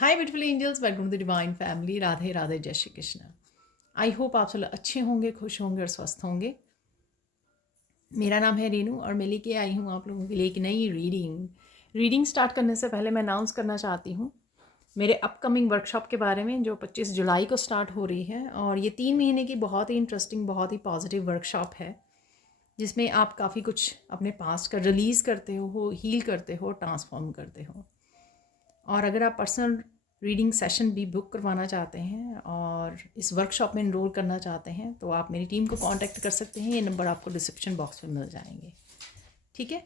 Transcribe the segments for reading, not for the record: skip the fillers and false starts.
Hi beautiful angels, welcome to the divine family. Radhe Radhe, जय Shri Krishna. I hope आप सब अच्छे होंगे, खुश होंगे और स्वस्थ होंगे। मेरा नाम है रेनू और मैं लेके आई हूँ आप लोगों के लिए एक नई रीडिंग स्टार्ट करने से पहले मैं अनाउंस करना चाहती हूँ मेरे अपकमिंग वर्कशॉप के बारे में, जो 25 जुलाई को स्टार्ट हो रही है। और ये 3 महीने की बहुत ही इंटरेस्टिंग, बहुत ही पॉजिटिव वर्कशॉप है, जिसमें आप काफ़ी कुछ अपने पास्ट का रिलीज़ करते हो, हील करते हो, ट्रांसफॉर्म करते हो। और अगर आप पर्सनल रीडिंग सेशन भी बुक करवाना चाहते हैं और इस वर्कशॉप में इनरोल करना चाहते हैं तो आप मेरी टीम को कांटेक्ट कर सकते हैं। ये नंबर आपको डिस्क्रिप्शन बॉक्स में मिल जाएंगे। ठीक है,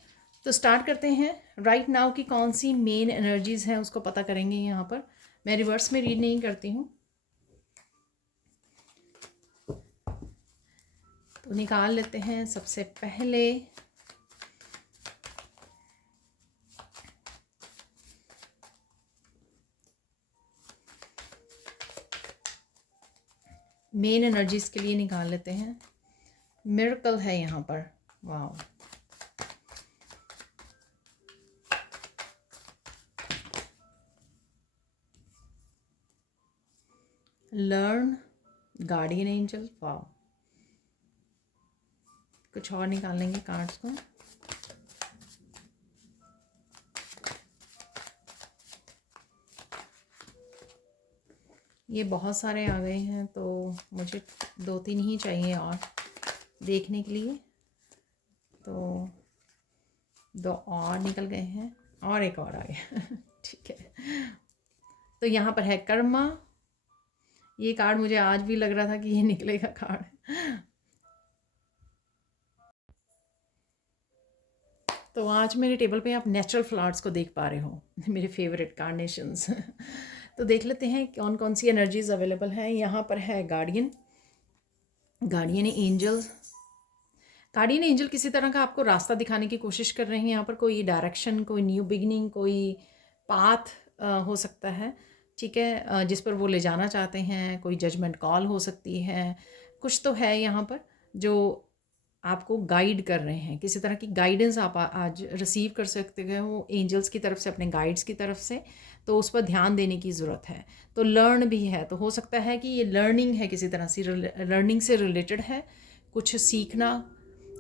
तो स्टार्ट करते हैं। राइट नाउ की कौन सी मेन एनर्जीज़ हैं उसको पता करेंगे। यहाँ पर मैं रिवर्स में रीड नहीं करती हूँ, तो निकाल लेते हैं। सबसे पहले मेन एनर्जीज़ के लिए निकाल लेते हैं। मिरेकल है यहाँ पर। वाह, लर्न, गार्डियन एंजल। वाह, कुछ और निकाल लेंगे कार्ड्स को। ये बहुत सारे आ गए हैं तो मुझे 2-3 ही चाहिए और देखने के लिए, तो 2 और निकल गए हैं और एक और आ गया। ठीक है, तो यहाँ पर है कर्मा। ये कार्ड मुझे आज भी लग रहा था कि ये निकलेगा कार्ड। तो आज मेरे टेबल पे आप नेचुरल फ्लावर्स को देख पा रहे हो, मेरे फेवरेट कार्नेशंस। तो देख लेते हैं कौन कौन सी एनर्जीज अवेलेबल हैं। यहाँ पर है गार्डियन एंजल्स। गार्डियन एंजल किसी तरह का आपको रास्ता दिखाने की कोशिश कर रहे हैं। यहाँ पर कोई डायरेक्शन, कोई न्यू बिगनिंग, कोई पाथ हो सकता है। ठीक है, जिस पर वो ले जाना चाहते हैं। कोई जजमेंट कॉल हो सकती है। कुछ तो है यहाँ पर जो आपको गाइड कर रहे हैं। किसी तरह की गाइडेंस आप आज रिसीव कर सकते हो एंजल्स की तरफ से, अपने गाइड्स की तरफ से। तो उस पर ध्यान देने की ज़रूरत है। तो लर्न भी है, तो हो सकता है कि ये लर्निंग है, किसी तरह से लर्निंग से रिलेटेड है। कुछ सीखना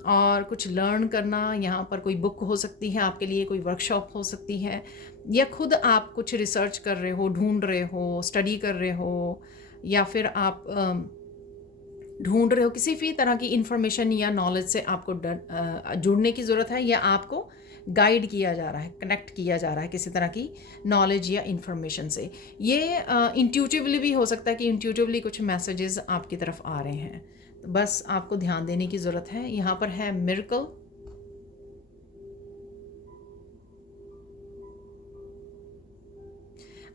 और कुछ लर्न करना। यहाँ पर कोई बुक हो सकती है आपके लिए, कोई वर्कशॉप हो सकती है, या खुद आप कुछ रिसर्च कर रहे हो, ढूंढ रहे हो, स्टडी कर रहे हो, या फिर आप ढूंढ रहे हो किसी भी तरह की इंफॉर्मेशन या नॉलेज से आपको जुड़ने की ज़रूरत है, या आपको गाइड किया जा रहा है, कनेक्ट किया जा रहा है किसी तरह की नॉलेज या इंफॉर्मेशन से। ये इंट्यूटिवली भी हो सकता है कि इंट्यूटिवली कुछ मैसेजेस आपकी तरफ आ रहे हैं। तो बस आपको ध्यान देने की ज़रूरत है। यहाँ पर है मिरेकल।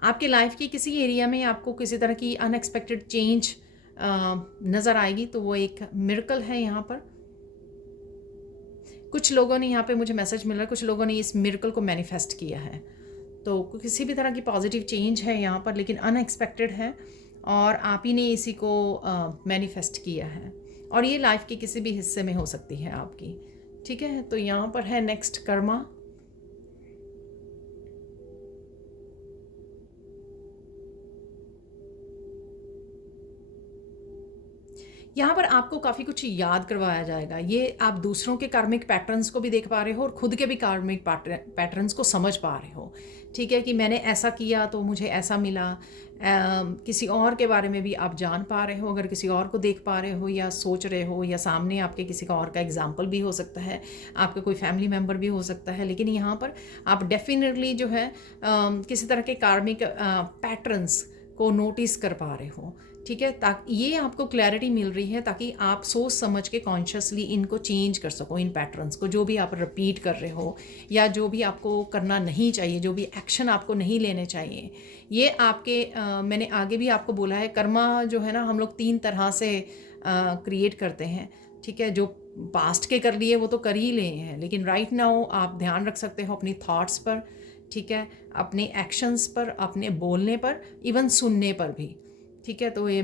आपके लाइफ की किसी एरिया में आपको किसी तरह की अनएक्सपेक्टेड चेंज नज़र आएगी, तो वो एक मिरेकल है। यहाँ पर कुछ लोगों ने, यहाँ पे मुझे मैसेज मिल रहा है, कुछ लोगों ने इस मिरेकल को मैनिफेस्ट किया है। तो किसी भी तरह की पॉजिटिव चेंज है यहाँ पर, लेकिन अनएक्सपेक्टेड है और आप ही ने इसी को मैनिफेस्ट किया है। और ये लाइफ के किसी भी हिस्से में हो सकती है आपकी। ठीक है, तो यहाँ पर है नेक्स्ट कर्मा। यहाँ पर आपको काफ़ी कुछ याद करवाया जाएगा। ये आप दूसरों के कार्मिक पैटर्न्स को भी देख पा रहे हो और खुद के भी कार्मिक पैटर्न्स को समझ पा रहे हो। ठीक है, कि मैंने ऐसा किया तो मुझे ऐसा मिला। किसी और के बारे में भी आप जान पा रहे हो, अगर किसी और को देख पा रहे हो या सोच रहे हो, या सामने आपके किसी का और का एग्जाम्पल भी हो सकता है, आपका कोई फैमिली मेम्बर भी हो सकता है। लेकिन यहाँ पर आप डेफिनेटली जो है किसी तरह के कार्मिक पैटर्न्स को नोटिस कर पा रहे हो। ठीक है, ताकि ये आपको क्लैरिटी मिल रही है, ताकि आप सोच समझ के कॉन्शियसली इनको चेंज कर सको, इन पैटर्न्स को, जो भी आप रिपीट कर रहे हो या जो भी आपको करना नहीं चाहिए, जो भी एक्शन आपको नहीं लेने चाहिए। ये आपके मैंने आगे भी आपको बोला है, कर्मा जो है ना, हम लोग 3 तरह से क्रिएट करते हैं। ठीक है, जो पास्ट के कर लिए वो तो कर ही लिए हैं, लेकिन राइट नाउ आप ध्यान रख सकते हो अपनी थॉट्स पर। ठीक है, अपने एक्शंस पर, अपने बोलने पर, इवन सुनने पर भी। ठीक है, तो ये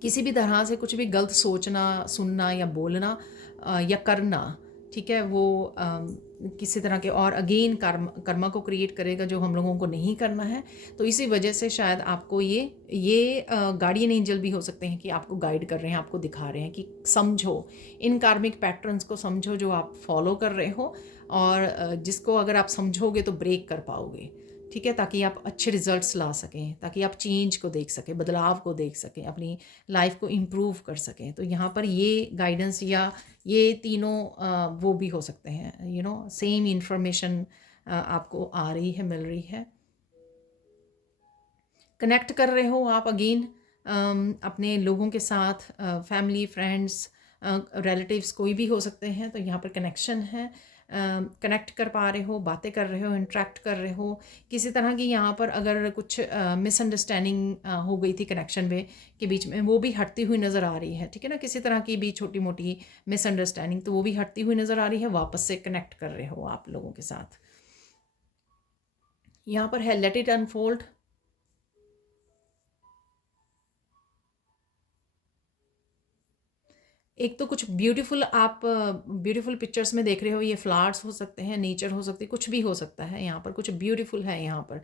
किसी भी तरह से कुछ भी गलत सोचना, सुनना या बोलना या करना, ठीक है, वो किसी तरह के और अगेन कर्मा को क्रिएट करेगा जो हम लोगों को नहीं करना है। तो इसी वजह से शायद आपको ये गार्डियन एंजल भी हो सकते हैं कि आपको गाइड कर रहे हैं, आपको दिखा रहे हैं कि समझो इन कार्मिक पैटर्न्स को, समझो जो आप फॉलो कर रहे हो, और जिसको अगर आप समझोगे तो ब्रेक कर पाओगे। ठीक है, ताकि आप अच्छे रिजल्ट्स ला सकें, ताकि आप चेंज को देख सकें, बदलाव को देख सकें, अपनी लाइफ को इम्प्रूव कर सकें। तो यहाँ पर ये गाइडेंस या ये तीनों वो भी हो सकते हैं, सेम इंफॉर्मेशन आपको आ रही है, मिल रही है। कनेक्ट कर रहे हो आप अगेन अपने लोगों के साथ, फैमिली, फ्रेंड्स, रिलेटिव्स, कोई भी हो सकते हैं। तो यहाँ पर कनेक्शन है, कनेक्ट कर पा रहे हो, बातें कर रहे हो, इंटरेक्ट कर रहे हो। किसी तरह की यहाँ पर अगर कुछ मिसअंडरस्टैंडिंग हो गई थी कनेक्शन में के बीच में, वो भी हटती हुई नज़र आ रही है। ठीक है ना, किसी तरह की भी छोटी मोटी मिसअंडरस्टैंडिंग, तो वो भी हटती हुई नज़र आ रही है। वापस से कनेक्ट कर रहे हो आप लोगों के साथ। यहाँ पर है लेट इट अनफोल्ड। एक तो कुछ ब्यूटीफुल, आप ब्यूटीफुल पिक्चर्स में देख रहे हो, ये फ्लावर्स हो सकते हैं, नेचर हो सकती है, कुछ भी हो सकता है। यहाँ पर कुछ ब्यूटीफुल है यहाँ पर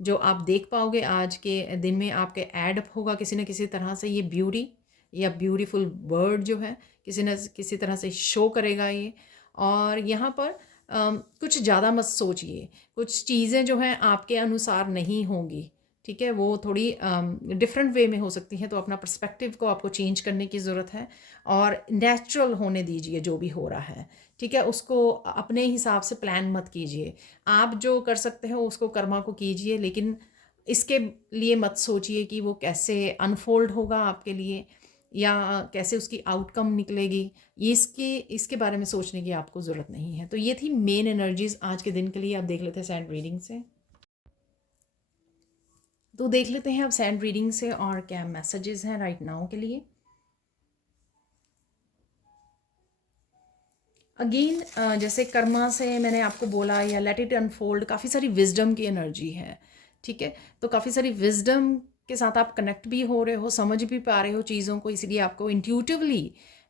जो आप देख पाओगे आज के दिन में, आपके ऐड होगा किसी न किसी तरह से। ये ब्यूटी या ब्यूटीफुल वर्ड जो है किसी न किसी तरह से शो करेगा ये। और यहाँ पर कुछ ज़्यादा मत सोचिए, कुछ चीज़ें जो हैं आपके अनुसार नहीं होंगी। ठीक है, वो थोड़ी डिफरेंट वे में हो सकती हैं। तो अपना पर्सपेक्टिव को आपको चेंज करने की ज़रूरत है, और नेचुरल होने दीजिए जो भी हो रहा है। ठीक है, उसको अपने हिसाब से प्लान मत कीजिए। आप जो कर सकते हो उसको कर्मा को कीजिए, लेकिन इसके लिए मत सोचिए कि वो कैसे अनफोल्ड होगा आपके लिए या कैसे उसकी आउटकम निकलेगी। ये इसके बारे में सोचने की आपको ज़रूरत नहीं है। तो ये थी मेन एनर्जीज आज के दिन के लिए। आप देख लेते हैं सैंड रीडिंग से। तो देख लेते हैं अब सैंड रीडिंग से और क्या मैसेजेस हैं राइट नाउ के लिए। अगेन जैसे कर्मा से मैंने आपको बोला, या लेट इट अनफोल्ड, काफ़ी सारी विजडम की एनर्जी है। ठीक है, तो काफ़ी सारी विजडम के साथ आप कनेक्ट भी हो रहे हो, समझ भी पा रहे हो चीज़ों को, इसलिए आपको इंट्यूटिवली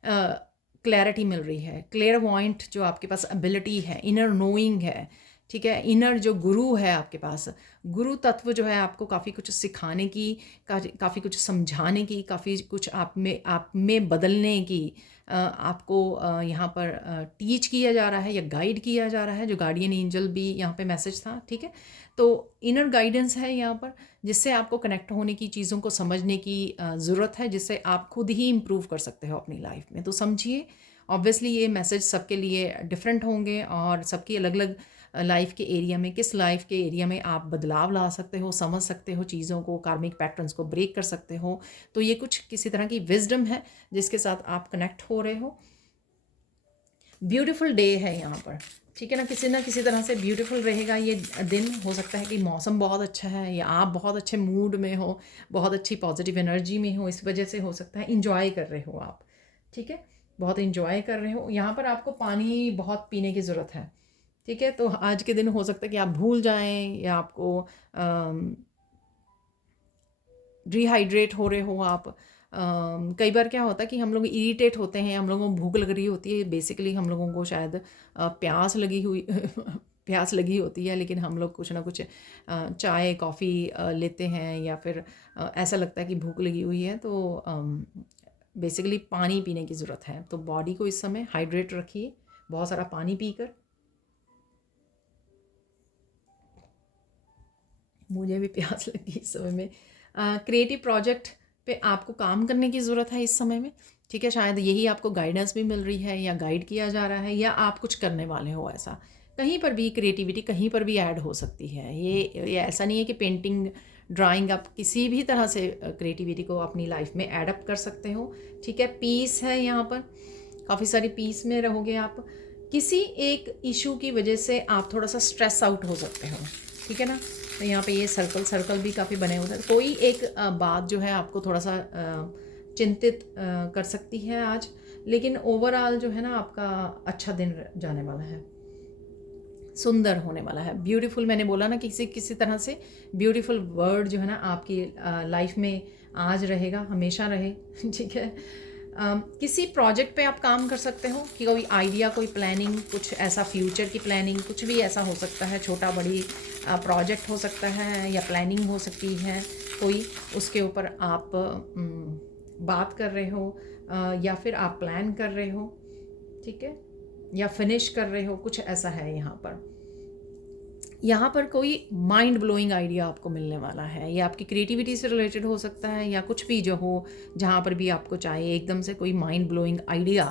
क्लैरिटी मिल रही है। क्लियर पॉइंट जो आपके पास एबिलिटी है, इनर नोइंग है। ठीक है, इनर जो गुरु है आपके पास, गुरु तत्व जो है आपको काफ़ी कुछ सिखाने की, काफ़ी कुछ समझाने की, काफ़ी कुछ आप में बदलने की आपको यहाँ पर टीच किया जा रहा है या गाइड किया जा रहा है। जो गार्डियन एंजल भी यहाँ पे मैसेज था। ठीक है, तो इनर गाइडेंस है यहाँ पर, जिससे आपको कनेक्ट होने की, चीज़ों को समझने की ज़रूरत है, जिससे आप खुद ही इम्प्रूव कर सकते हो अपनी लाइफ में। तो समझिए, ऑब्वियसली ये मैसेज सबके लिए डिफरेंट होंगे, और सबकी अलग अलग लाइफ के एरिया में, किस लाइफ के एरिया में आप बदलाव ला सकते हो, समझ सकते हो चीज़ों को, कार्मिक पैटर्न्स को ब्रेक कर सकते हो। तो ये कुछ किसी तरह की विजडम है जिसके साथ आप कनेक्ट हो रहे हो। ब्यूटीफुल डे है यहाँ पर। ठीक है ना किसी तरह से ब्यूटीफुल रहेगा ये दिन। हो सकता है कि मौसम बहुत अच्छा है, या आप बहुत अच्छे मूड में हो, बहुत अच्छी पॉजिटिव एनर्जी में हो, इस वजह से हो सकता है इंजॉय कर रहे हो आप। ठीक है, बहुत इंजॉय कर रहे हो। यहाँ पर आपको पानी बहुत पीने की ज़रूरत है। ठीक है, तो आज के दिन हो सकता है कि आप भूल जाएं, या आपको डिहाइड्रेट हो रहे हो आप। कई बार क्या होता है कि हम लोग इरिटेट होते हैं, हम लोगों को भूख लग रही होती है, बेसिकली हम लोगों को शायद प्यास लगी हुई प्यास लगी होती है, लेकिन हम लोग कुछ ना कुछ चाय कॉफ़ी लेते हैं, या फिर ऐसा लगता है कि भूख लगी हुई है। तो बेसिकली पानी पीने की ज़रूरत है। तो बॉडी को इस समय हाइड्रेट रखिए, बहुत सारा पानी पीकर। मुझे भी प्यास लगी इस समय में। क्रिएटिव प्रोजेक्ट पे आपको काम करने की ज़रूरत है इस समय में। ठीक है, शायद यही आपको गाइडेंस भी मिल रही है, या गाइड किया जा रहा है, या आप कुछ करने वाले हो ऐसा। कहीं पर भी क्रिएटिविटी कहीं पर भी ऐड हो सकती है। ये ऐसा नहीं है कि पेंटिंग, ड्राइंग, आप किसी भी तरह से क्रिएटिविटी को अपनी लाइफ में ऐड अप कर सकते हो। ठीक है, पीस है यहाँ पर, काफ़ी सारी पीस में रहोगे आप। किसी एक इशू की वजह से आप थोड़ा सा स्ट्रेस आउट हो सकते हो। ठीक है ना, तो यहाँ पे ये सर्कल भी काफ़ी बने होते हैं। कोई एक बात जो है आपको थोड़ा सा चिंतित कर सकती है आज, लेकिन ओवरऑल जो है ना आपका अच्छा दिन जाने वाला है, सुंदर होने वाला है। ब्यूटीफुल, मैंने बोला ना, किसी तरह से ब्यूटीफुल वर्ड जो है ना आपकी लाइफ में आज रहेगा, हमेशा रहे। ठीक है, किसी प्रोजेक्ट पे आप काम कर सकते हो कि कोई आइडिया, कोई प्लानिंग, कुछ ऐसा फ्यूचर की प्लानिंग, कुछ भी ऐसा हो सकता है, छोटा बड़ी प्रोजेक्ट हो सकता है या प्लानिंग हो सकती है कोई, उसके ऊपर आप बात कर रहे हो, या फिर आप प्लान कर रहे हो, ठीक है, या फिनिश कर रहे हो, कुछ ऐसा है यहाँ पर। यहाँ पर कोई माइंड ब्लोइंग आइडिया आपको मिलने वाला है, ये आपकी क्रिएटिविटी से रिलेटेड हो सकता है या कुछ भी जो हो, जहाँ पर भी आपको चाहिए एकदम से कोई माइंड ब्लोइंग आइडिया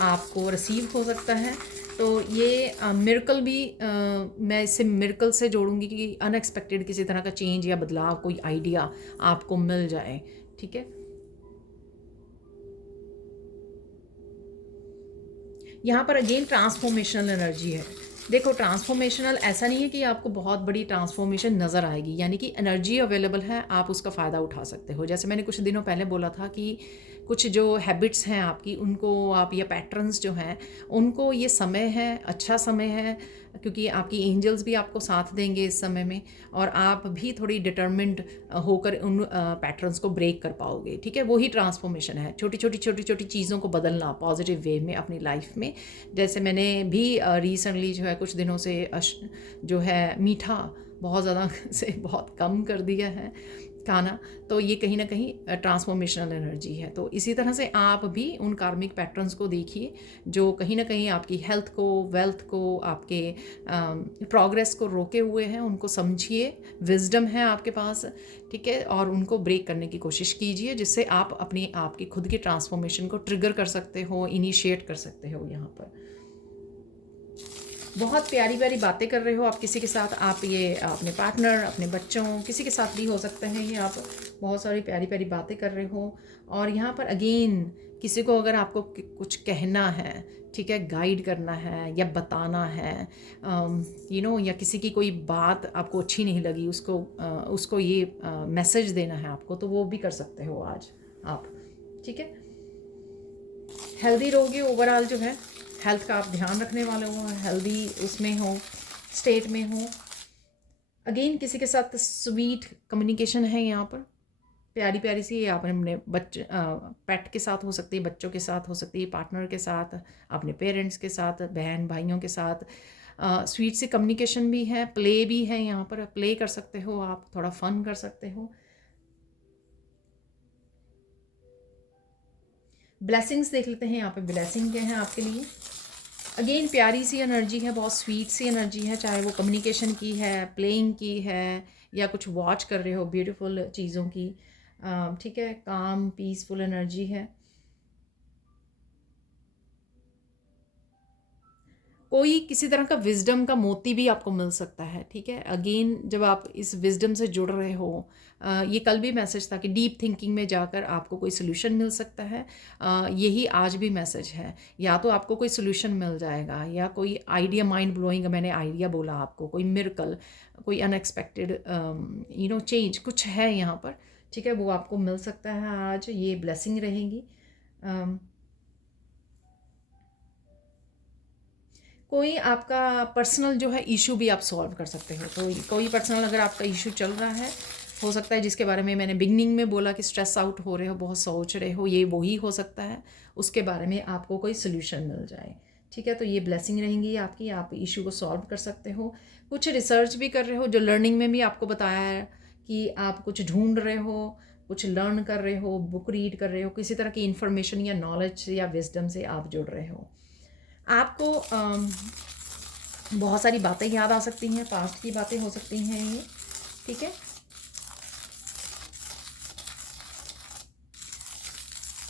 आपको रिसीव हो सकता है। तो ये मिरेकल भी, मैं इसे मिरेकल से जोड़ूंगी कि अनएक्सपेक्टेड किसी तरह का चेंज या बदलाव, कोई आइडिया आपको मिल जाए, ठीक है। यहाँ पर अगेन ट्रांसफॉर्मेशनल एनर्जी है। देखो, ट्रांसफॉर्मेशनल ऐसा नहीं है कि आपको बहुत बड़ी ट्रांसफॉर्मेशन नज़र आएगी, यानी कि एनर्जी अवेलेबल है, आप उसका फ़ायदा उठा सकते हो। जैसे मैंने कुछ दिनों पहले बोला था कि कुछ जो हैबिट्स हैं आपकी, उनको आप, या पैटर्न्स जो हैं, उनको ये समय है, अच्छा समय है, क्योंकि आपकी एंजल्स भी आपको साथ देंगे इस समय में, और आप भी थोड़ी डिटर्मिन्ड होकर उन पैटर्न्स को ब्रेक कर पाओगे, ठीक है। वही ट्रांसफॉर्मेशन है, छोटी छोटी चीज़ों को बदलना पॉजिटिव वे में अपनी लाइफ में। जैसे मैंने भी रिसेंटली जो है कुछ दिनों से जो है मीठा बहुत ज़्यादा से बहुत कम कर दिया है खाना, तो ये कहीं ना कहीं ट्रांसफॉर्मेशनल एनर्जी है। तो इसी तरह से आप भी उन कार्मिक पैटर्न्स को देखिए जो कहीं ना कहीं आपकी हेल्थ को, वेल्थ को, आपके प्रोग्रेस को रोके हुए हैं, उनको समझिए, विजडम है आपके पास, ठीक है, और उनको ब्रेक करने की कोशिश कीजिए, जिससे आप अपनी आपकी खुद की ट्रांसफॉर्मेशन को ट्रिगर कर सकते हो, इनिशिएट कर सकते हो। यहाँ पर बहुत प्यारी प्यारी बातें कर रहे हो आप किसी के साथ, आप ये अपने पार्टनर, अपने बच्चों, किसी के साथ भी हो सकते हैं, ये आप बहुत सारी प्यारी प्यारी बातें कर रहे हो। और यहाँ पर अगेन किसी को अगर आपको कुछ कहना है, ठीक है, गाइड करना है या बताना है, या किसी की कोई बात आपको अच्छी नहीं लगी, उसको ये मैसेज देना है आपको, तो वो भी कर सकते हो आज आप, ठीक है। हेल्दी रहोगे, ओवरऑल जो है हेल्थ का आप ध्यान रखने वाले हो, हेल्दी उसमें हो, स्टेट में हो। अगेन किसी के साथ स्वीट कम्युनिकेशन है यहाँ पर, प्यारी प्यारी सी, आप अपने बच्चे, पेट के साथ हो सकती है, बच्चों के साथ हो सकती है, पार्टनर के साथ, अपने पेरेंट्स के साथ, बहन भाइयों के साथ, स्वीट सी कम्युनिकेशन भी है, प्ले भी है, यहाँ पर प्ले कर सकते हो आप, थोड़ा फन कर सकते हो। ब्लेसिंग्स देख लेते हैं, यहाँ पे ब्लेसिंग क्या है आपके लिए। अगेन प्यारी सी एनर्जी है, बहुत स्वीट सी एनर्जी है, चाहे वो कम्युनिकेशन की है, प्लेइंग की है, या कुछ वॉच कर रहे हो ब्यूटीफुल चीज़ों की, ठीक है, काम पीसफुल एनर्जी है। कोई किसी तरह का विजडम का मोती भी आपको मिल सकता है, ठीक है। अगेन जब आप इस विजडम से जुड़ रहे हो, ये कल भी मैसेज था कि डीप थिंकिंग में जाकर आपको कोई सोल्यूशन मिल सकता है, यही आज भी मैसेज है। या तो आपको कोई सोल्यूशन मिल जाएगा, या कोई आइडिया माइंड ब्लोइंग, मैंने आइडिया बोला आपको, कोई मिरेकल, कोई अनएक्सपेक्टेड चेंज कुछ है यहाँ पर, ठीक है, वो आपको मिल सकता है आज, ये ब्लेसिंग रहेगी। कोई आपका पर्सनल जो है इशू भी आप सॉल्व कर सकते हो। तो कोई पर्सनल अगर आपका इशू चल रहा है, हो सकता है जिसके बारे में मैंने बिगनिंग में बोला कि स्ट्रेस आउट हो रहे हो, बहुत सोच रहे हो, ये वही हो सकता है, उसके बारे में आपको कोई सोल्यूशन मिल जाए, ठीक है। तो ये ब्लेसिंग रहेंगी आपकी, आप इशू को सॉल्व कर सकते हो। कुछ रिसर्च भी कर रहे हो, जो लर्निंग में भी आपको बताया है कि आप कुछ ढूंढ रहे हो, कुछ लर्न कर रहे हो, बुक रीड कर रहे हो, किसी तरह की इन्फॉर्मेशन या नॉलेज या विजडम से आप जुड़ रहे हो। आपको बहुत सारी बातें याद आ सकती हैं, पास्ट की बातें हो सकती हैं ये, ठीक है।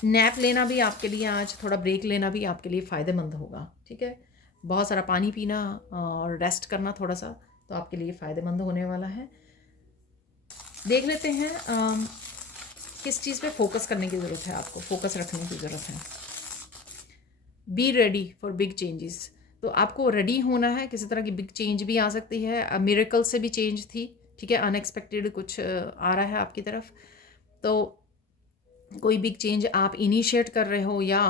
नैप लेना भी आपके लिए आज, थोड़ा ब्रेक लेना भी आपके लिए फ़ायदेमंद होगा, ठीक है। बहुत सारा पानी पीना और रेस्ट करना थोड़ा सा, तो आपके लिए फ़ायदेमंद होने वाला है। देख लेते हैं किस चीज़ पे फोकस करने की ज़रूरत है, आपको फोकस रखने की ज़रूरत है। Be ready for big changes, तो आपको रेडी होना है, किसी तरह की बिग चेंज भी आ सकती है, मिरेकल से भी चेंज थी, ठीक है, अनएक्सपेक्टेड कुछ आ रहा है आपकी तरफ, तो कोई बिग चेंज आप इनिशिएट कर रहे हो, या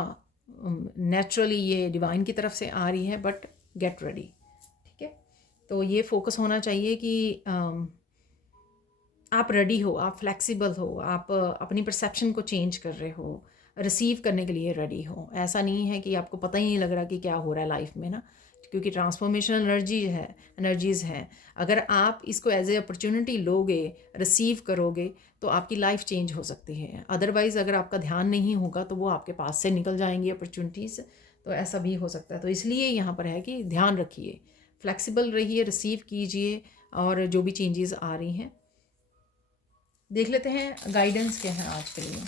नेचुरली ये डिवाइन की तरफ से आ रही है, बट गेट रेडी, ठीक है। तो ये फोकस होना चाहिए कि आप रेडी हो, आप फ्लेक्सिबल हो, आप अपनी परसेप्शन को चेंज कर रहे हो, रिसीव करने के लिए रेडी हो। ऐसा नहीं है कि आपको पता ही नहीं लग रहा कि क्या हो रहा है लाइफ में ना, क्योंकि ट्रांसफॉर्मेशन एनर्जीज़ हैं। अगर आप इसको एज ए अपॉर्चुनिटी लोगे, रिसीव करोगे, तो आपकी लाइफ चेंज हो सकती है। अदरवाइज़ अगर आपका ध्यान नहीं होगा तो वो आपके पास से निकल जाएंगी अपॉर्चुनिटीज़, तो ऐसा भी हो सकता है। तो इसलिए यहाँ पर है कि ध्यान रखिए, फ्लेक्सिबल रहिए, रिसीव कीजिए, और जो भी चेंजेस आ रही हैं देख लेते हैं गाइडेंस क्या है आज के लिए।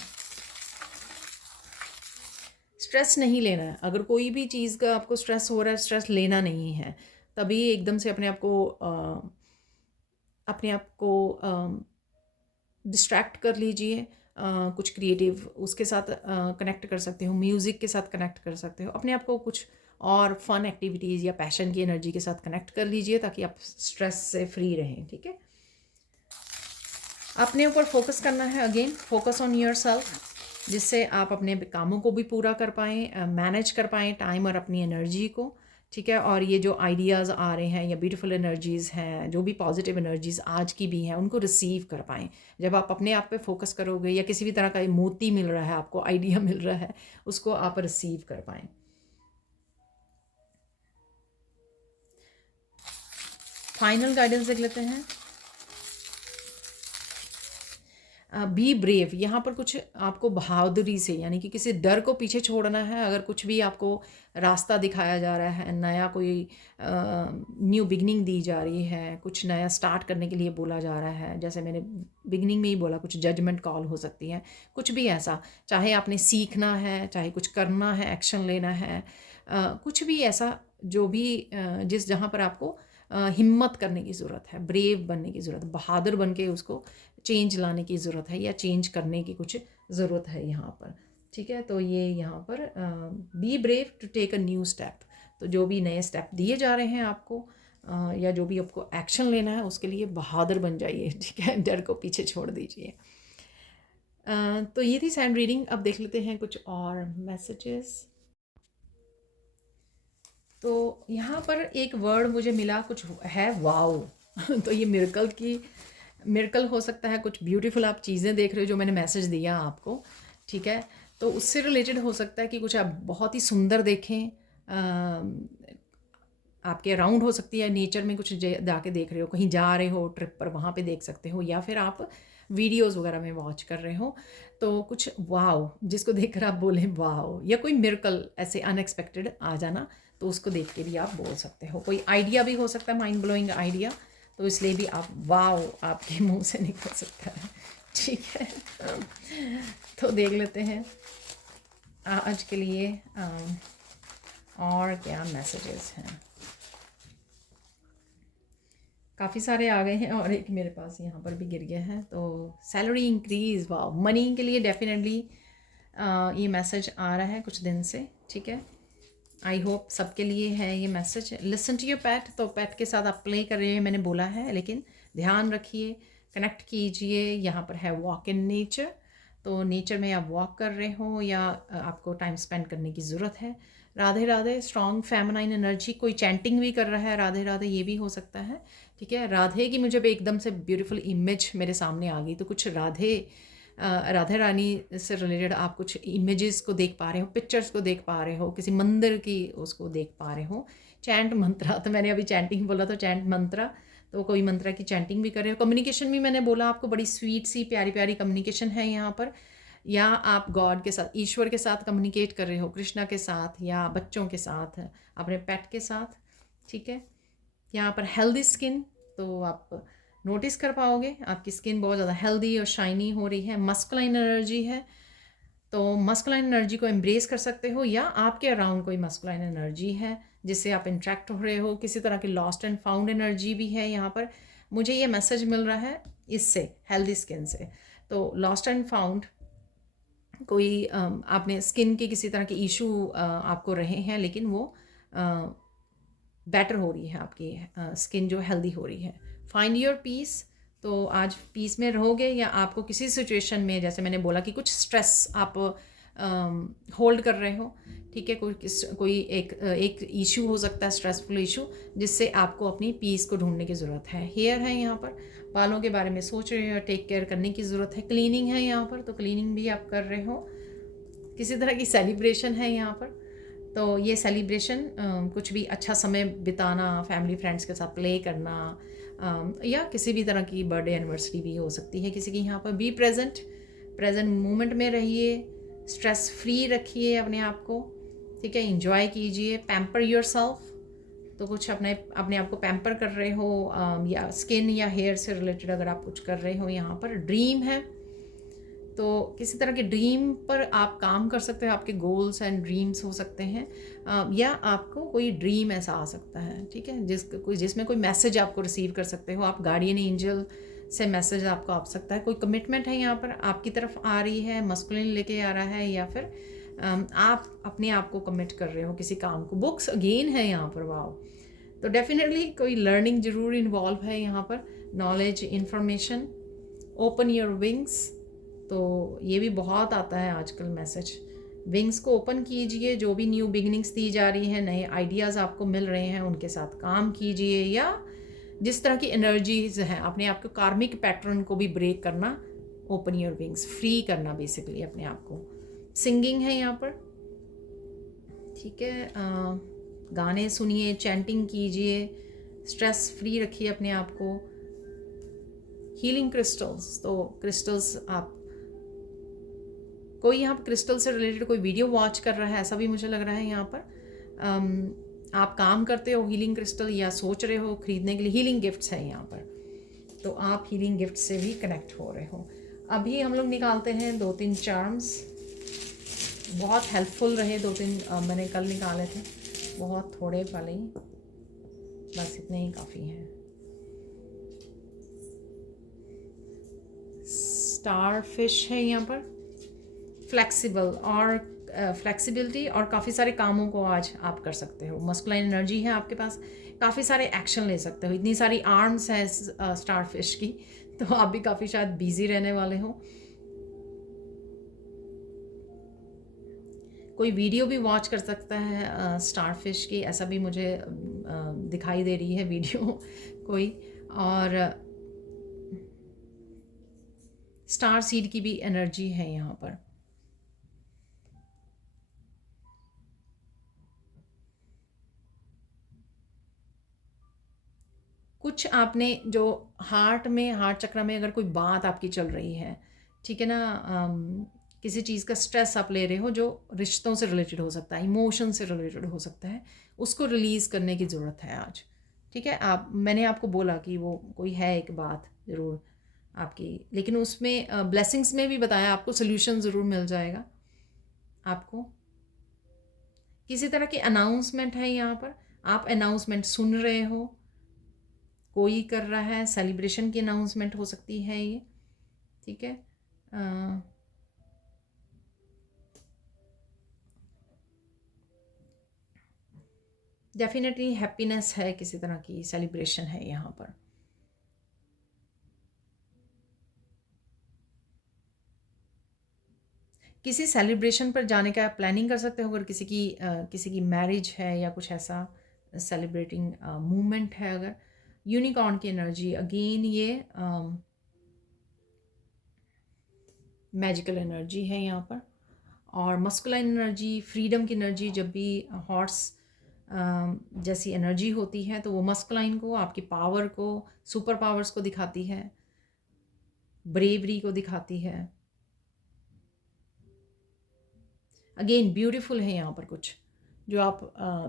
स्ट्रेस नहीं लेना है। अगर कोई भी चीज़ का आपको स्ट्रेस हो रहा है, स्ट्रेस लेना नहीं है। तभी एकदम से अपने आप को डिस्ट्रैक्ट कर लीजिए। कुछ क्रिएटिव उसके साथ कनेक्ट कर सकते हो, म्यूज़िक के साथ कनेक्ट कर सकते हो, अपने आप को कुछ और फन एक्टिविटीज़ या पैशन की एनर्जी के साथ कनेक्ट कर लीजिए, ताकि आप स्ट्रेस से फ्री रहें। ठीक है, अपने ऊपर फोकस करना है। Again, focus on your self, जिससे आप अपने कामों को भी पूरा कर पाएँ, मैनेज कर पाएँ टाइम और अपनी एनर्जी को। ठीक है, और ये जो आइडियाज़ आ रहे हैं या ब्यूटीफुल एनर्जीज़ हैं, जो भी पॉजिटिव एनर्जीज़ आज की भी हैं, उनको रिसीव कर पाएँ। जब आप अपने आप पे फोकस करोगे, या किसी भी तरह का मोती मिल रहा है आपको, आइडिया मिल रहा है, उसको आप रिसीव कर पाएँ। फाइनल गाइडेंस देख लेते हैं। बी ब्रेव, यहाँ पर कुछ आपको बहादुरी से, यानी कि किसी डर को पीछे छोड़ना है। अगर कुछ भी आपको रास्ता दिखाया जा रहा है, नया कोई न्यू बिगनिंग दी जा रही है, कुछ नया स्टार्ट करने के लिए बोला जा रहा है, जैसे मैंने बिगनिंग में ही बोला, कुछ जजमेंट कॉल हो सकती है, कुछ भी ऐसा, चाहे आपने सीखना है, चाहे कुछ करना है, एक्शन लेना है, कुछ भी ऐसा जो भी जिस जहाँ पर आपको हिम्मत करने की ज़रूरत है, ब्रेव बनने की ज़रूरत है, बहादुर बन के उसको चेंज लाने की ज़रूरत है, या चेंज करने की कुछ ज़रूरत है यहाँ पर। ठीक है, तो ये यहाँ पर be brave to take a new step. तो जो भी नए स्टेप दिए जा रहे हैं आपको, या जो भी आपको एक्शन लेना है, उसके लिए बहादुर बन जाइए। ठीक है, डर को पीछे छोड़ दीजिए। तो ये थी सैंड रीडिंग। अब देख लेते हैं कुछ और मैसेजेस। तो यहाँ पर एक वर्ड मुझे मिला, कुछ है वाओ। तो ये मिरेकल हो सकता है, कुछ ब्यूटीफुल आप चीज़ें देख रहे हो जो मैंने मैसेज दिया आपको। ठीक है, तो उससे रिलेटेड हो सकता है कि कुछ आप बहुत ही सुंदर देखें, आपके अराउंड हो सकती है, नेचर में कुछ जाके देख रहे हो, कहीं जा रहे हो ट्रिप पर, वहाँ पे देख सकते हो, या फिर आप वीडियोस वगैरह में वॉच कर रहे हो। तो कुछ वाओ जिसको देखकर आप बोलें वाओ, या कोई मिरेकल ऐसे अनएक्सपेक्टेड आ जाना, तो उसको देख के भी आप बोल सकते हो। कोई आइडिया भी हो सकता है, माइंड ब्लोइंग आइडिया, तो इसलिए भी आप वाओ आपके मुंह से निकल सकता है। ठीक है, तो देख लेते हैं आज के लिए और क्या मैसेजेस हैं। काफ़ी सारे आ गए हैं, और एक मेरे पास यहाँ पर भी गिर गया है। तो सैलरी इंक्रीज़, वाओ, मनी के लिए डेफिनेटली ये मैसेज आ रहा है कुछ दिन से। ठीक है, आई होप सबके लिए है ये मैसेज। लिसन टू योर पेट, तो पेट के साथ आप प्ले कर रहे हैं, मैंने बोला है, लेकिन ध्यान रखिए, कनेक्ट कीजिए। यहाँ पर है वॉक इन नेचर, तो नेचर में आप वॉक कर रहे हो, या आपको टाइम स्पेंड करने की ज़रूरत है। Radhe Radhe, strong feminine energy, कोई चैंटिंग भी कर रहा है राधे राधे, ये भी हो सकता है। ठीक है, राधे की मुझे एकदम से ब्यूटीफुल इमेज मेरे सामने आ गई, तो कुछ राधे रानी से रिलेटेड आप कुछ इमेजेस को देख पा रहे हो, पिक्चर्स को देख पा रहे हो, किसी मंदिर की उसको देख पा रहे हो। चैंट मंत्रा, तो मैंने अभी चैंटिंग बोला, तो चैंट मंत्रा, तो कोई मंत्रा की चैंटिंग भी कर रहे हो। कम्युनिकेशन भी मैंने बोला आपको, बड़ी स्वीट सी प्यारी प्यारी कम्युनिकेशन है यहाँ पर, या आप गॉड के साथ, ईश्वर के साथ कम्युनिकेट कर रहे हो, कृष्णा के साथ, या बच्चों के साथ, अपने पेट के साथ। ठीक है, यहाँ पर हेल्दी स्किन, तो आप नोटिस कर पाओगे आपकी स्किन बहुत ज़्यादा हेल्दी और शाइनी हो रही है। मस्कुलाइन एनर्जी है, तो मस्कुलाइन एनर्जी को एम्ब्रेस कर सकते हो, या आपके अराउंड कोई मस्कुलाइन एनर्जी है जिससे आप इंट्रैक्ट हो रहे हो। किसी तरह की लॉस्ट एंड फाउंड एनर्जी भी है यहाँ पर, मुझे ये मैसेज मिल रहा है इससे, हेल्दी स्किन से। तो लॉस्ट एंड फाउंड, कोई आपने स्किन के किसी तरह के इशू आपको रहे हैं, लेकिन वो बेटर हो रही है, आपकी स्किन जो हेल्दी हो रही है। फाइंड योर पीस, तो आज पीस में रहोगे, या आपको किसी सिचुएशन में, जैसे मैंने बोला कि कुछ स्ट्रेस आप होल्ड कर रहे हो। ठीक है, कोई एक इशू हो सकता है, स्ट्रेसफुल इशू, जिससे आपको अपनी पीस को ढूंढने की ज़रूरत है। हेयर है यहाँ पर, बालों के बारे में सोच रहे हो, टेक केयर करने की ज़रूरत है। क्लीनिंग है यहाँ पर, तो क्लीनिंग भी आप कर रहे हो। किसी तरह की सेलिब्रेशन है यहाँ पर। तो ये सेलिब्रेशन कुछ भी अच्छा समय बिताना, फैमिली फ्रेंड्स के साथ प्ले करना, या किसी भी तरह की बर्थडे एनिवर्सरी भी हो सकती है किसी की। यहाँ पर बी प्रेजेंट, प्रेजेंट मोमेंट में रहिए, स्ट्रेस फ्री रखिए अपने आप को, ठीक है, इंजॉय कीजिए, पैम्पर योरसेल्फ। तो कुछ अपने अपने आप को पैम्पर कर रहे हो, या स्किन या हेयर से रिलेटेड अगर आप कुछ कर रहे हो। यहाँ पर ड्रीम है, तो किसी तरह के ड्रीम पर आप काम कर सकते हो, आपके गोल्स एंड ड्रीम्स हो सकते हैं, या आपको कोई ड्रीम ऐसा आ सकता है, ठीक है, जिसमें कोई मैसेज आपको रिसीव कर सकते हो आप। गार्डियन एंजल से मैसेज आपको आ सकता है, कोई कमिटमेंट है यहाँ पर आपकी तरफ आ रही है, मस्कुलिन लेके आ रहा है, या फिर आप अपने आप को कमिट कर रहे हो किसी काम को। बुक्स अगेन है यहाँ पर, वाओ। तो डेफिनेटली कोई लर्निंग ज़रूर इन्वॉल्व है यहाँ पर, knowledge, information. Open your wings, तो ये भी बहुत आता है आजकल मैसेज। विंग्स को ओपन कीजिए, जो भी न्यू बिगनिंग्स दी जा रही हैं, नए आइडियाज़ आपको मिल रहे हैं, उनके साथ काम कीजिए, या जिस तरह की एनर्जीज हैं अपने आप को, कार्मिक पैटर्न को भी ब्रेक करना, ओपन योर विंग्स, फ्री करना बेसिकली अपने आप को। सिंगिंग है यहाँ पर, ठीक है, गाने सुनिए, चैंटिंग कीजिए, स्ट्रेस फ्री रखिए अपने आप को। हीलिंग क्रिस्टल्स, तो क्रिस्टल्स आप, कोई यहाँ पर क्रिस्टल से रिलेटेड कोई वीडियो वॉच कर रहा है ऐसा भी मुझे लग रहा है यहाँ पर। आप काम करते हो हीलिंग क्रिस्टल, या सोच रहे हो खरीदने के लिए, हीलिंग गिफ्ट्स हैं यहाँ पर, तो आप हीलिंग गिफ्ट से भी कनेक्ट हो रहे हो। अभी हम लोग निकालते हैं 2-3 चार्म्स, बहुत हेल्पफुल रहे 2-3 मैंने कल निकाले थे, बहुत थोड़े वाले ही, बस इतने ही काफ़ी हैं। स्टार फिश है यहाँ पर, फ्लेक्सिबल और फ्लेक्सिबिलिटी, और काफ़ी सारे कामों को आज आप कर सकते हो। मस्कुलाइन एनर्जी है आपके पास, काफ़ी सारे एक्शन ले सकते हो, इतनी सारी आर्म्स हैं स्टार फिश की, तो आप भी काफ़ी शायद बिजी रहने वाले हो। कोई वीडियो भी वॉच कर सकता है स्टार फिश की, ऐसा भी मुझे दिखाई दे रही है वीडियो कोई। और स्टार सीड की भी एनर्जी है यहाँ पर। कुछ आपने जो हार्ट में, हार्ट चक्र में अगर कोई बात आपकी चल रही है, ठीक है ना, किसी चीज़ का स्ट्रेस आप ले रहे हो जो रिश्तों से रिलेटेड हो सकता है, इमोशन से रिलेटेड हो सकता है, उसको रिलीज़ करने की ज़रूरत है आज, ठीक है। मैंने आपको बोला कि वो कोई है एक बात ज़रूर आपकी, लेकिन उसमें ब्लेसिंग्स में भी बताया आपको सोल्यूशन ज़रूर मिल जाएगा आपको। किसी तरह की अनाउंसमेंट है यहाँ पर, आप अनाउंसमेंट सुन रहे हो, कोई कर रहा है, सेलिब्रेशन की अनाउंसमेंट हो सकती है ये, ठीक है। डेफिनेटली हैप्पीनेस है, किसी तरह की सेलिब्रेशन है यहाँ पर। किसी सेलिब्रेशन पर जाने का आप प्लानिंग कर सकते हो, अगर किसी की मैरिज है या कुछ ऐसा सेलिब्रेटिंग मूवमेंट है अगर। यूनिकॉर्न की एनर्जी अगेन, ये मैजिकल एनर्जी है यहाँ पर। और मस्कुलाइन एनर्जी, फ्रीडम की एनर्जी, जब भी हॉर्स जैसी एनर्जी होती है तो वो मस्कुलाइन को, आपकी पावर को, सुपर पावर्स को दिखाती है, ब्रेवरी को दिखाती है। अगेन ब्यूटीफुल है यहाँ पर कुछ जो आप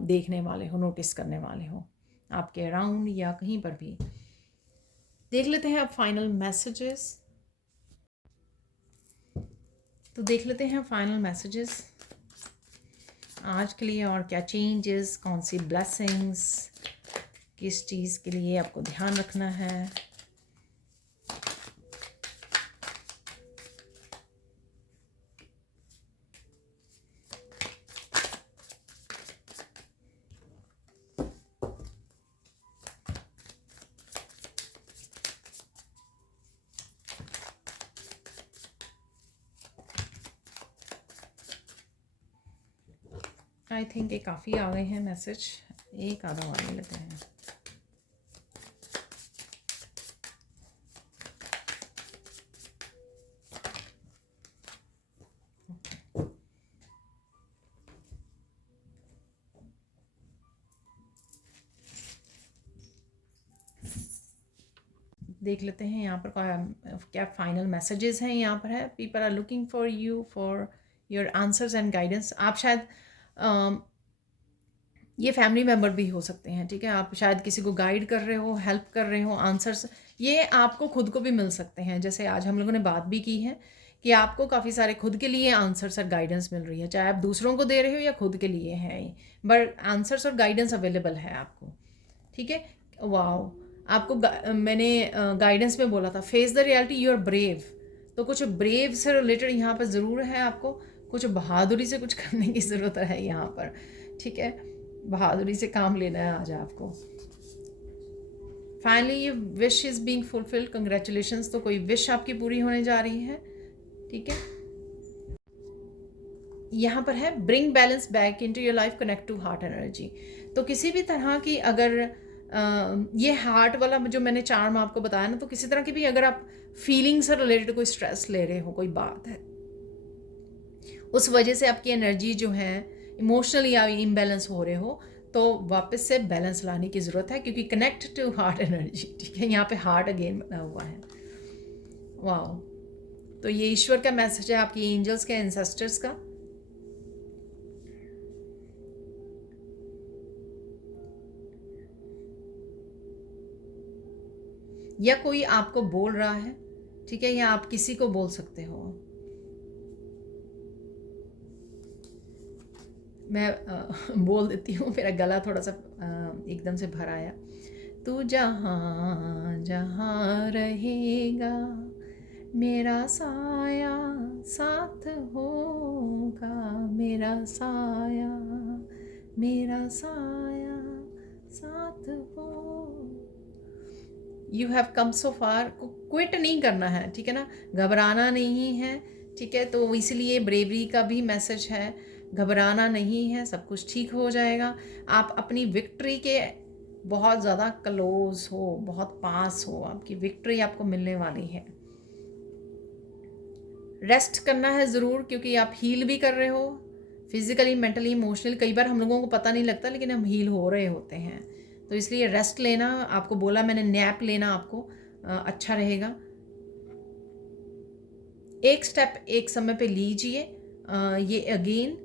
देखने वाले हो, नोटिस करने वाले हो आपके अराउंड या कहीं पर भी। देख लेते हैं अब फाइनल मैसेजेस, तो देख लेते हैं फाइनल मैसेजेस आज के लिए, और क्या चेंजेस, कौन सी ब्लेसिंग्स, किस चीज़ के लिए आपको ध्यान रखना है। आई थिंक ये काफ़ी आ गए हैं मैसेज, एक आधा और ले लेते हैं। देख लेते हैं यहाँ पर क्या फाइनल मैसेजेस हैं। यहाँ पर है people are looking for you for your answers and guidance. आप शायद ये फैमिली मेम्बर भी हो सकते हैं, ठीक है। आप शायद किसी को गाइड कर रहे हो, हेल्प कर रहे हो, आंसर्स ये आपको खुद को भी मिल सकते हैं। जैसे आज हम लोगों ने बात भी की है कि आपको काफ़ी सारे खुद के लिए आंसर्स और गाइडेंस मिल रही है, चाहे आप दूसरों को दे रहे हो या खुद के लिए है, बट आंसर्स और गाइडेंस अवेलेबल है आपको, ठीक है। वाओ, आपको मैंने गाइडेंस में बोला था face the reality you are brave, तो कुछ ब्रेव से रिलेटेड यहाँ पर ज़रूर है। आपको कुछ बहादुरी से कुछ करने की ज़रूरत है यहाँ पर, ठीक है। बहादुरी से काम लेना है आज आपको। फाइनली ये wish is being fulfilled, congratulations. तो कोई विश आपकी पूरी होने जा रही है, ठीक है। यहाँ पर है bring balance back into your life, connect to heart energy. तो किसी भी तरह की अगर ये हार्ट वाला जो मैंने चार्म आपको बताया ना, तो किसी तरह की भी अगर आप फीलिंग से रिलेटेड कोई स्ट्रेस ले रहे हो, कोई बात है, उस वजह से आपकी एनर्जी जो है इमोशनली या इम्बैलेंस हो रहे हो, तो वापस से बैलेंस लाने की ज़रूरत है, क्योंकि कनेक्ट टू हार्ट एनर्जी, ठीक है। यहाँ पे हार्ट अगेन बना हुआ है। वाह, तो ये ईश्वर का मैसेज है, आपकी एंजल्स के, एंसेस्टर्स का। या कोई आपको बोल रहा है, ठीक है, या आप किसी को बोल सकते हो। मैं बोल देती हूँ, मेरा गला थोड़ा सा एकदम से भर आया। तू जहाँ जहाँ रहेगा मेरा साया साथ होगा, मेरा साया साथ हो। You have come so far, quit नहीं करना है, ठीक है ना, घबराना नहीं है, ठीक है। तो इसलिए ब्रेवरी का भी मैसेज है, घबराना नहीं है, सब कुछ ठीक हो जाएगा। आप अपनी विक्ट्री के बहुत ज़्यादा क्लोज हो, बहुत पास हो, आपकी विक्ट्री आपको मिलने वाली है। रेस्ट करना है ज़रूर, क्योंकि आप हील भी कर रहे हो फिजिकली, मेंटली, इमोशनली। कई बार हम लोगों को पता नहीं लगता, लेकिन हम हील हो रहे होते हैं। तो इसलिए रेस्ट लेना, आपको बोला मैंने, नैप लेना आपको अच्छा रहेगा। एक स्टेप एक समय पे लीजिए। ये अगेन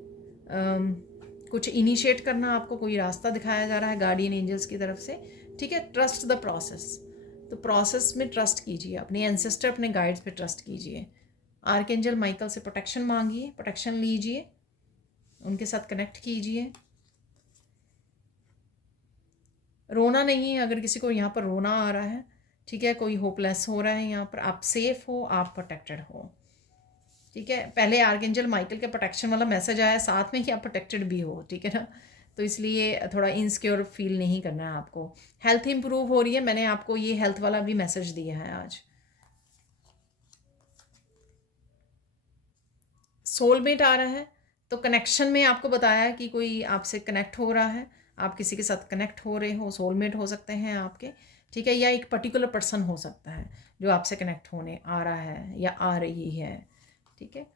कुछ इनिशिएट करना, आपको कोई रास्ता दिखाया जा रहा है गार्डियन एंजल्स की तरफ से, ठीक है। ट्रस्ट द प्रोसेस, तो प्रोसेस में ट्रस्ट कीजिए, अपने एंसेस्टर, अपने गाइड्स पे ट्रस्ट कीजिए। आर्कएंजल माइकल से प्रोटेक्शन मांगिए, प्रोटेक्शन लीजिए, उनके साथ कनेक्ट कीजिए। रोना नहीं है, अगर किसी को यहाँ पर रोना आ रहा है, ठीक है, कोई होपलेस हो रहा है यहाँ पर, आप सेफ हो, आप प्रोटेक्टेड हो, ठीक है। पहले आर्कएंजल माइकल के प्रोटेक्शन वाला मैसेज आया, साथ में कि आप प्रोटेक्टेड भी हो, ठीक है ना। तो इसलिए थोड़ा इनसिक्योर फील नहीं करना है आपको। हेल्थ इंप्रूव हो रही है, मैंने आपको ये हेल्थ वाला भी मैसेज दिया है आज। सोलमेट आ रहा है, तो कनेक्शन में आपको बताया कि कोई आपसे कनेक्ट हो रहा है, आप किसी के साथ कनेक्ट हो रहे हो, सोलमेट हो सकते हैं आपके, ठीक है। या एक पर्टिकुलर पर्सन हो सकता है जो आपसे कनेक्ट होने आ रहा है या आ रही है, ठीक है।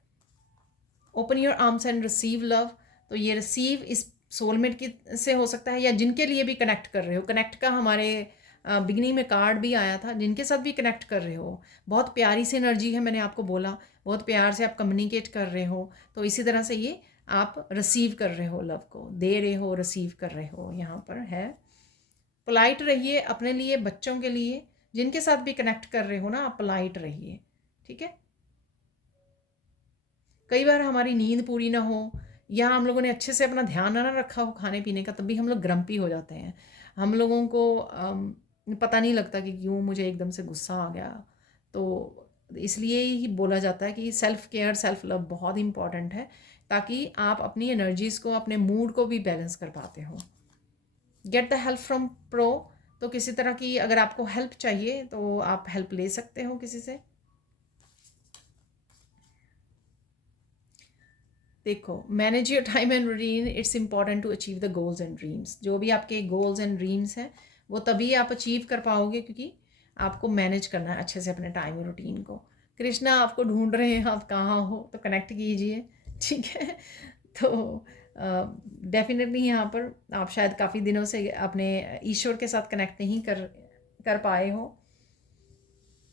Open your arms and receive love, तो ये रिसीव इस सोलमेट की से हो सकता है, या जिनके लिए भी कनेक्ट कर रहे हो। कनेक्ट का हमारे बिगनिंग में कार्ड भी आया था, जिनके साथ भी कनेक्ट कर रहे हो, बहुत प्यारी सी एनर्जी है, मैंने आपको बोला, बहुत प्यार से आप कम्युनिकेट कर रहे हो। तो इसी तरह से ये आप रिसीव कर रहे हो, लव को दे रहे हो, रिसीव कर रहे हो। यहाँ पर है पोलाइट रहिए अपने लिए, बच्चों के लिए, जिनके साथ भी कनेक्ट कर रहे हो ना, आप पोलाइट रहिए, ठीक है। कई बार हमारी नींद पूरी ना हो, या हम लोगों ने अच्छे से अपना ध्यान ना रखा हो खाने पीने का, तब भी हम लोग ग्रम्पी हो जाते हैं। हम लोगों को पता नहीं लगता कि क्यों मुझे एकदम से गुस्सा आ गया। तो इसलिए ही बोला जाता है कि सेल्फ केयर, सेल्फ लव बहुत इम्पॉर्टेंट है, ताकि आप अपनी एनर्जीज़ को, अपने मूड को भी बैलेंस कर पाते हो। Get the help from pro, तो किसी तरह की अगर आपको हेल्प चाहिए तो आप हेल्प ले सकते हो किसी से। देखो, manage your time and routine, it's important to achieve the goals and dreams. जो भी आपके गोल्स एंड ड्रीम्स हैं, वो तभी आप अचीव कर पाओगे, क्योंकि आपको मैनेज करना है अच्छे से अपने टाइम और रूटीन को। कृष्णा आपको ढूंढ रहे हैं, आप कहाँ हो, तो कनेक्ट कीजिए, ठीक है। तो डेफिनेटली यहाँ पर आप शायद काफ़ी दिनों से अपने ईश्वर के साथ कनेक्ट नहीं कर कर पाए हो।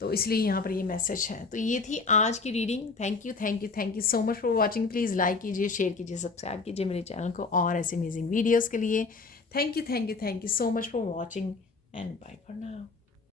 तो इसलिए यहाँ पर ये मैसेज है। तो ये थी आज की reading. Thank you thank you thank you so much for watching. Please like कीजिए, शेयर कीजिए, सब्सक्राइब कीजिए मेरे चैनल को और ऐसे अमेजिंग वीडियोज़ के लिए। Thank you so much for watching and bye for now.